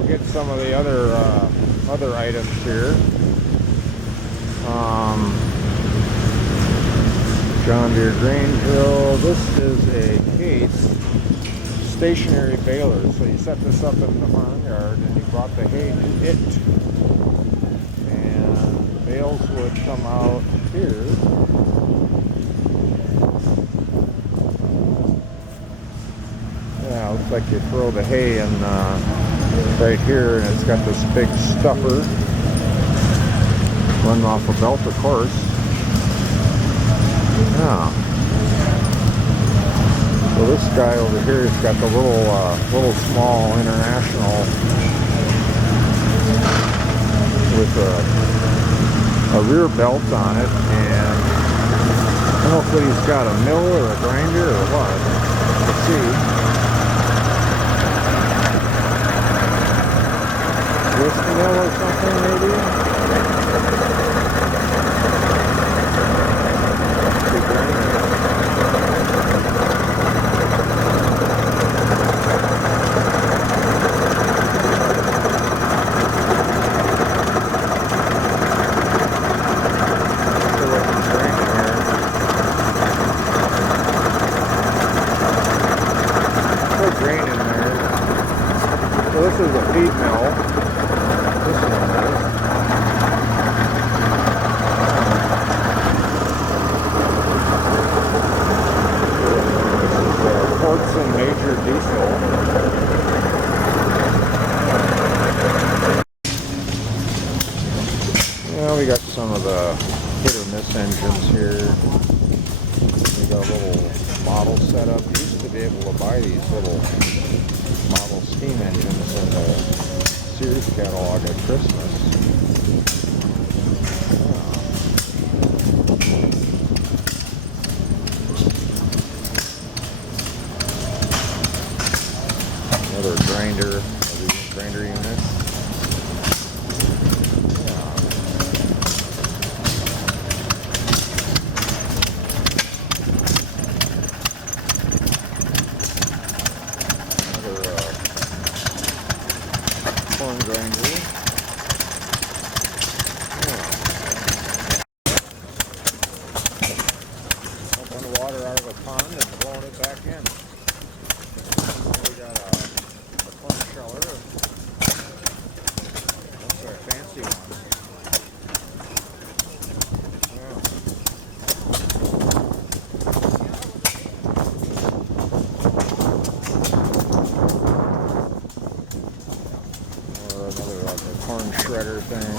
go get some of the other items here. John Deere grain drill. This is a case stationary baler. So you set this up in the farm yard and you brought the hay to it. And the bales would come out here. Yeah, looks like you throw the hay in right here, and it's got this big stuffer running off a belt, of course. Yeah. So this guy over here has got the little small International with a rear belt on it, and I don't know if he's got a mill or a grinder or what. Let's see. Whisk mill or something, maybe? Big grinder. Grain in there. So this is a feed mill. This one is. This is Fordson Major Diesel. Yeah, we got some of the hit or miss engines here. We got a little model setup. You used to be able to buy these little model steam engines in the Sears catalog at Christmas. Another grinder unit. Corn grinder. Pumping the water out of the pond and blowing it back in. We got a corn sheller. That's our fancy one. Corn shredder thing.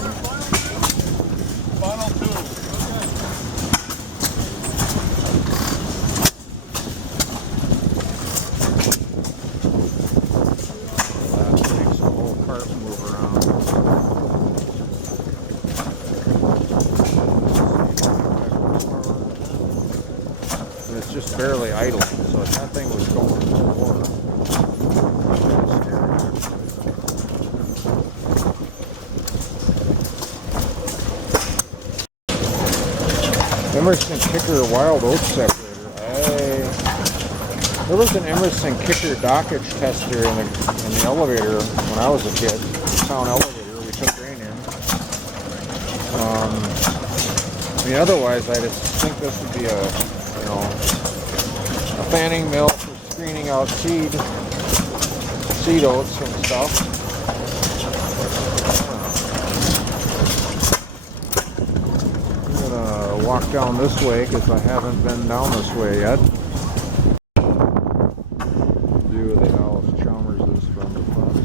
Bottle 2. That makes the whole cart move around. And it's just barely idling, so if that thing was going full bore. Emerson Kicker Wild Oat Separator. There was an Emerson Kicker dockage tester in the elevator when I was a kid. Town elevator, we took grain in. I mean, otherwise, I just think this would be a fanning mill for screening out seed oats and stuff. Walk down this way because I haven't been down this way yet. View of the Alice Chalmers from the front.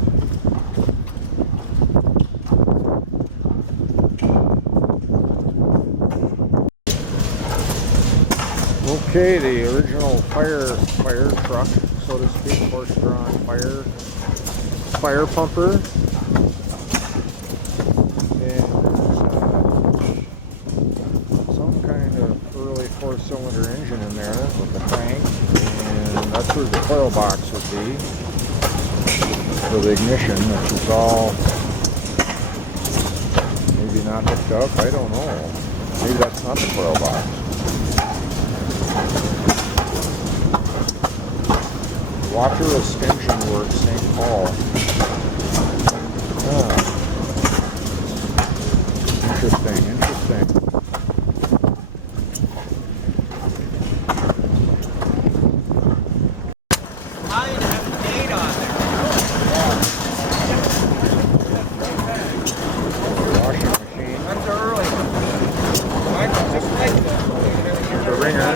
Okay, the original fire truck, so to speak, horse-drawn fire pumper. Four-cylinder engine in there with a tank, and that's where the coil box would be for the ignition, which is all maybe not hooked up. I don't know. Maybe that's not the coil box. Waterless Engine Works, St. Paul. Springer.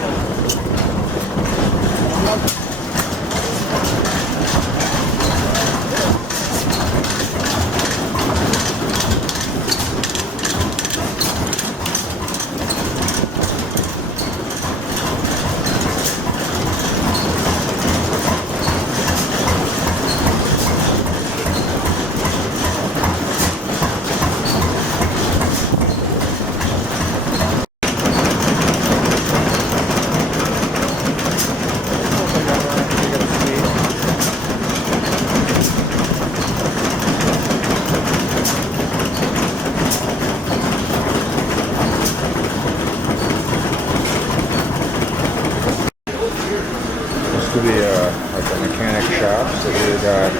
To be like a mechanic shop, so here we got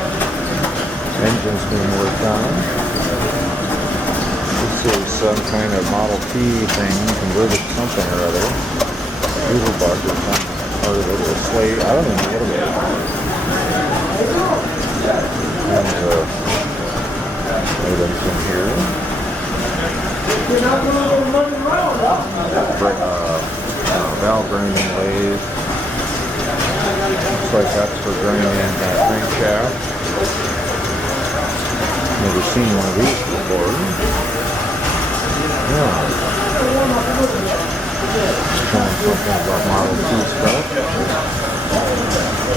engines being worked on. This is some kind of Model T thing, converted something or other. Doodle bug or some part of it, or slate, I don't even know what it is. And items in here. Valve grinding lathe. Looks like that's for grinding crankshaft. Never seen one of these before. Yeah. Telling something about Model T stuff.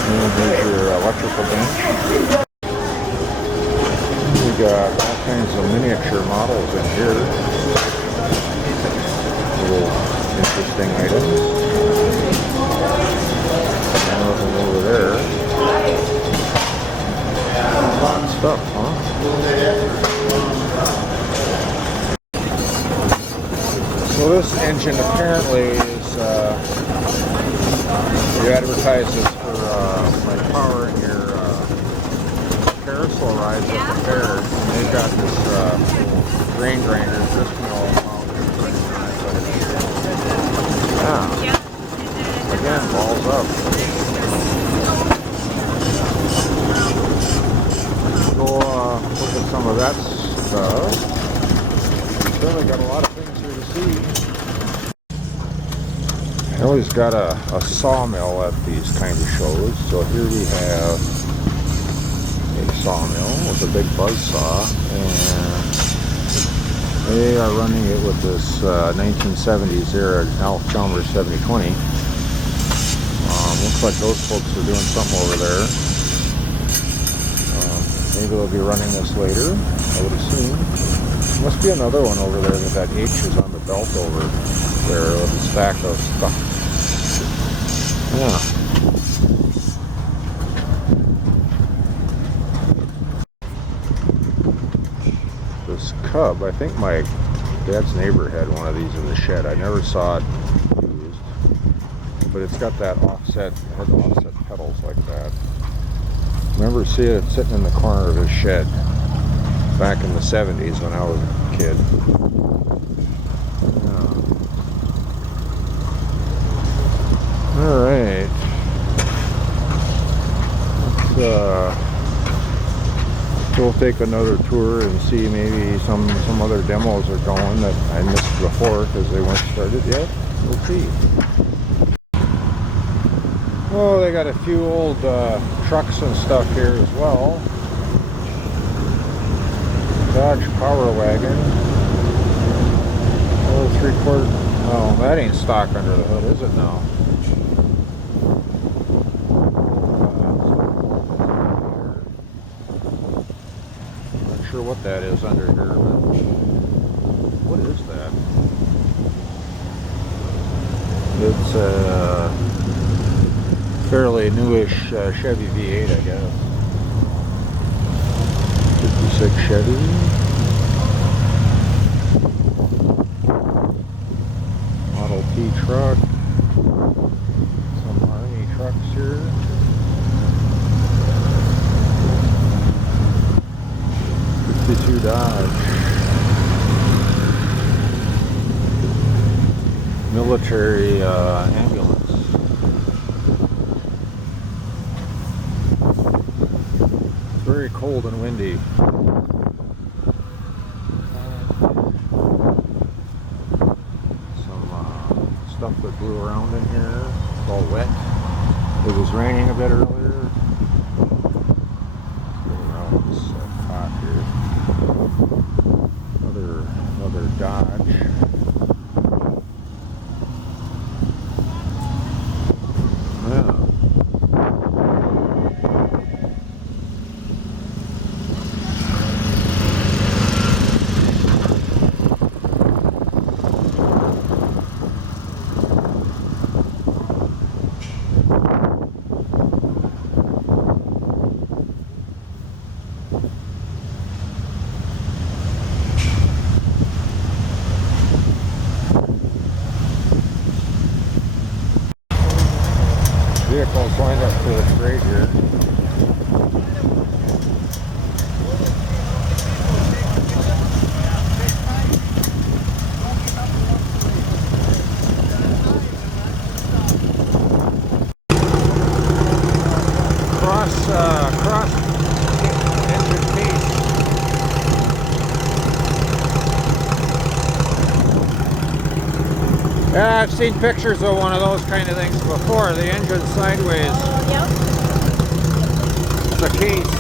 And here's your electrical bench. We got all kinds of miniature models in here. Little interesting items. Nothing over there. Hot stuff, huh? So this engine apparently is, you advertise this for like powering your carousel rides at the fair. And they've got this little grain grinder, this mill mounted. Yeah. Again, balls up. Go look at some of that stuff. Certainly got a lot of things here to see. I always got a sawmill at these kind of shows. So here we have a sawmill with a big buzz saw, and they are running it with this 1970s era Alf Chalmers 7020. Looks like those folks are doing something over there. Maybe they'll be running this later, I would assume. Must be another one over there that H is on the belt over there with a stack of stuff. Yeah. This Cub, I think my dad's neighbor had one of these in the shed. I never saw it used. But it's got that offset pedals like that. Remember seeing it sitting in the corner of his shed back in the 70s when I was a kid. Yeah. Alright. We'll take another tour and see maybe some other demos are going that I missed before because they weren't started yet. We'll see. Oh, they got a few old trucks and stuff here as well. Dodge Power Wagon. Oh, 3/4. Oh, that ain't stock under the hood, is it now? Not sure what that is under here, but what is that? It's a fairly newish Chevy V8, I guess. 56 Chevy. Model T truck. Some Army trucks here. '52 Dodge. Military ambulance. Very cold and windy. Some stuff stuff that blew around in here. It's all wet. It was raining a bit earlier. Go around this pot here. Another Dodge. Yeah. Vehicles lined up for the parade here. Cross engine case. Yeah, I've seen pictures of one of those kind of things before. The engine sideways. Yep. It's a case.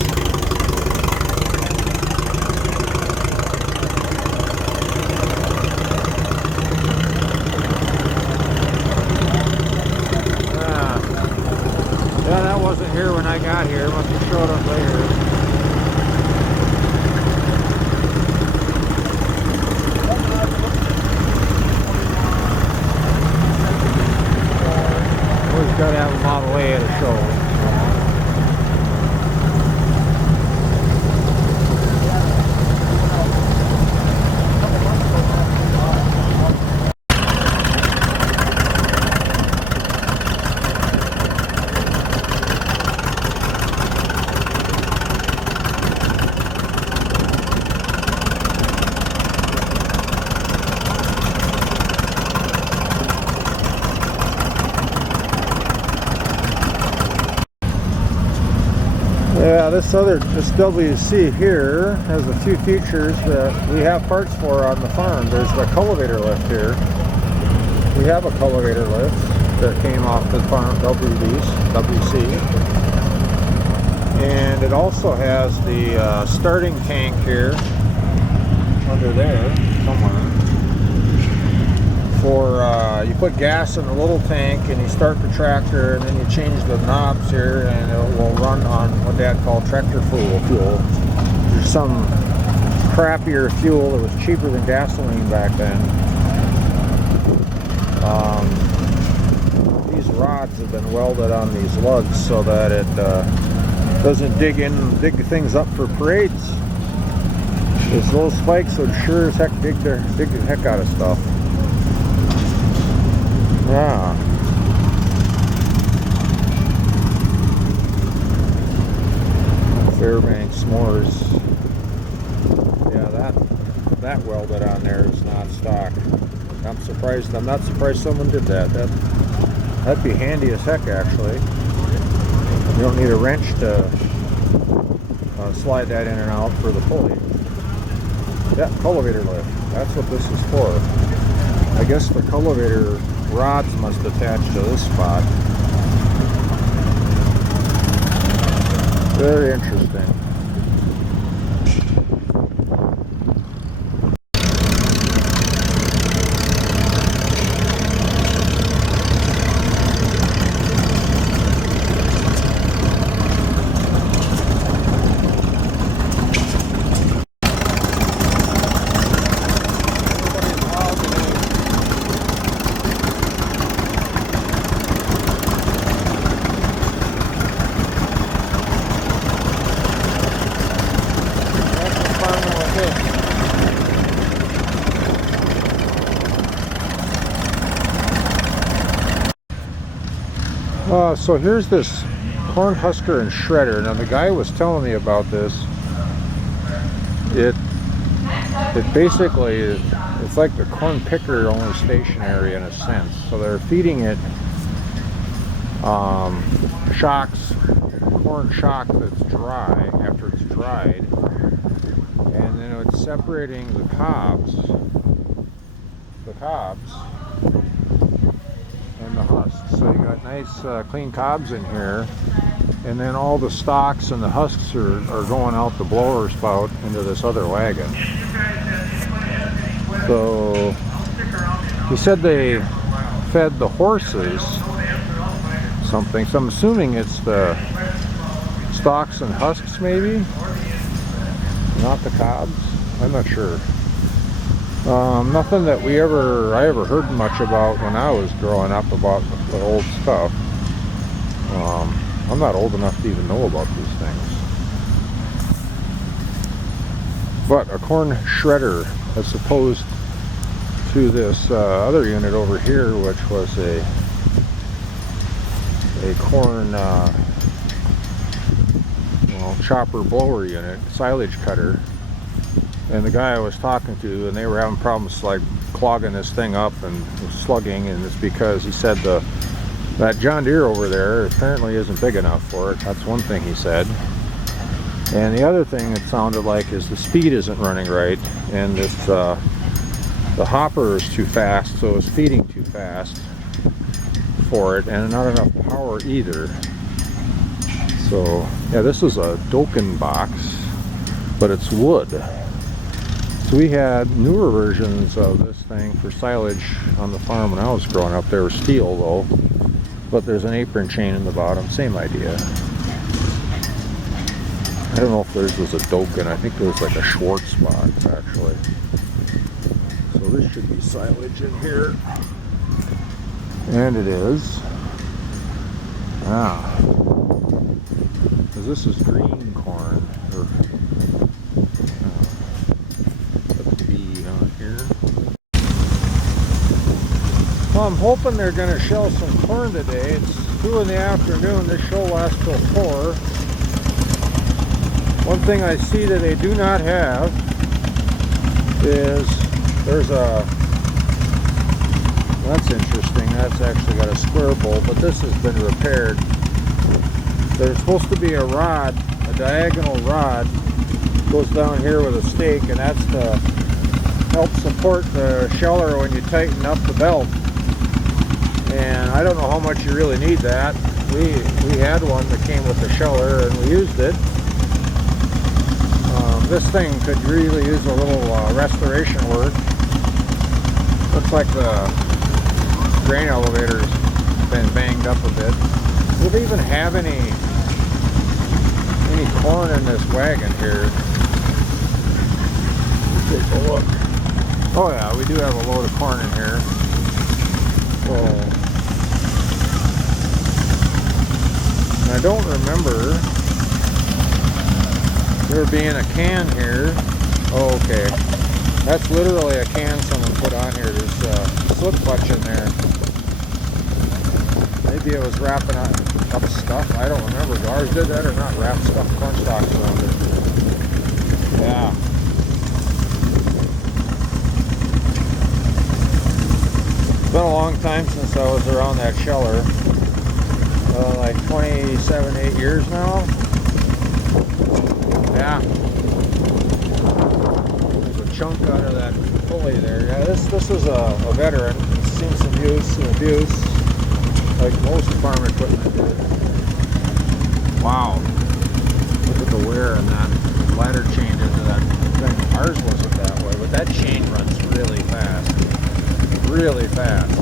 Yeah, that wasn't here when I got here. Must have showed up later. Always got to have a Model A at a show. Yeah, this WC here has a few features that we have parts for on the farm. There's the cultivator lift here. We have a cultivator lift that came off the farm WC. And it also has the starting tank here under there somewhere. For you put gas in the little tank and you start the tractor, and then you change the knobs here and it will run on what Dad called tractor fuel. There's some crappier fuel that was cheaper than gasoline back then. These rods have been welded on these lugs so that it doesn't dig things up for parades. Those little spikes would sure as heck dig the heck out of stuff. Yeah. Fairbanks s'mores. Yeah, that welded on there is not stock. I'm not surprised someone did that. That'd be handy as heck, actually. You don't need a wrench to slide that in and out for the pulley. Yeah, cultivator lift. That's what this is for. I guess the cultivator rods must attach to this spot. Very interesting. So here's this corn husker and shredder. Now the guy was telling me about this. It basically it's like the corn picker, only stationary in a sense. So they're feeding it corn shock that's dry after it's dried, and then it's separating the cobs So you got nice clean cobs in here, and then all the stalks and the husks are going out the blower spout into this other wagon. So he said they fed the horses something, so I'm assuming it's the stalks and husks, maybe, not the cobs. I'm not sure. Nothing that I ever heard much about when I was growing up about the old stuff. I'm not old enough to even know about these things. But a corn shredder, as opposed to this other unit over here, which was a corn chopper blower unit, silage cutter. And the guy I was talking to, and they were having problems like clogging this thing up and slugging, and it's because he said that John Deere over there apparently isn't big enough for it. That's one thing he said. And the other thing it sounded like is the speed isn't running right, and this the hopper is too fast, so it's feeding too fast for it, and not enough power either. So yeah, this is a Doken box, but it's wood. So we had newer versions of this thing for silage on the farm when I was growing up. They were steel though, but there's an apron chain in the bottom, same idea. I don't know if theirs was a Doken. I think there was like a Schwartz box actually. So this should be silage in here. And it is. Ah. Because this is green corn. Or, put the B on here. Well, I'm hoping they're going to shell some corn today. It's 2 in the afternoon. This show lasts till 4. One thing I see that they do not have is there's a, that's interesting, that's actually got a square bowl, but this has been repaired. There's supposed to be a rod, a diagonal rod, goes down here with a stake, and that's to help support the sheller when you tighten up the belt. And I don't know how much you really need that. We had one that came with the sheller and we used it. This thing could really use a little restoration work. Looks like the grain elevator's been banged up a bit. Do they even have any corn in this wagon here? Let's take a look. Oh yeah, we do have a load of corn in here. And I don't remember there being a can here. Oh, okay. That's literally a can someone put on here. There's a slip clutch in there. Maybe it was wrapping up stuff. I don't remember. Ours did that or not? Wrap stuff, corn stalks around it. Yeah. It's been a long time since I was around that sheller. Like 8 years now. Yeah. There's a chunk out of that pulley there. Yeah, this is a veteran. It's seen some use and abuse, like most farm equipment did. Wow. Look at the wear and that ladder chain into that thing. Ours wasn't that way, but that chain runs really fast. Really fast.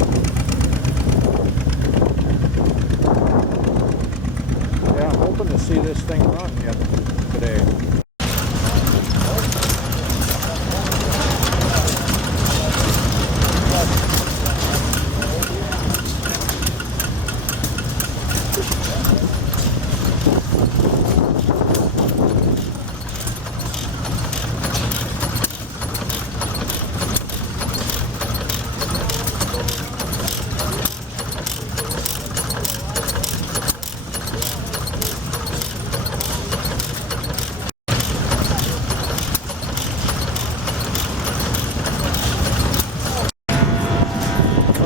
Yeah, I'm hoping to see this thing run yet today.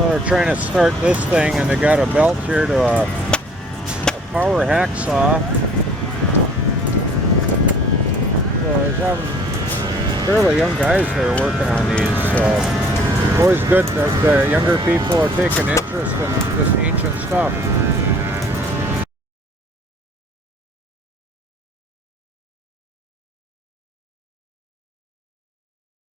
They're trying to start this thing, and they got a belt here to a power hacksaw. So he's having fairly young guys that are working on these. So Always good that younger people are taking interest in this ancient stuff.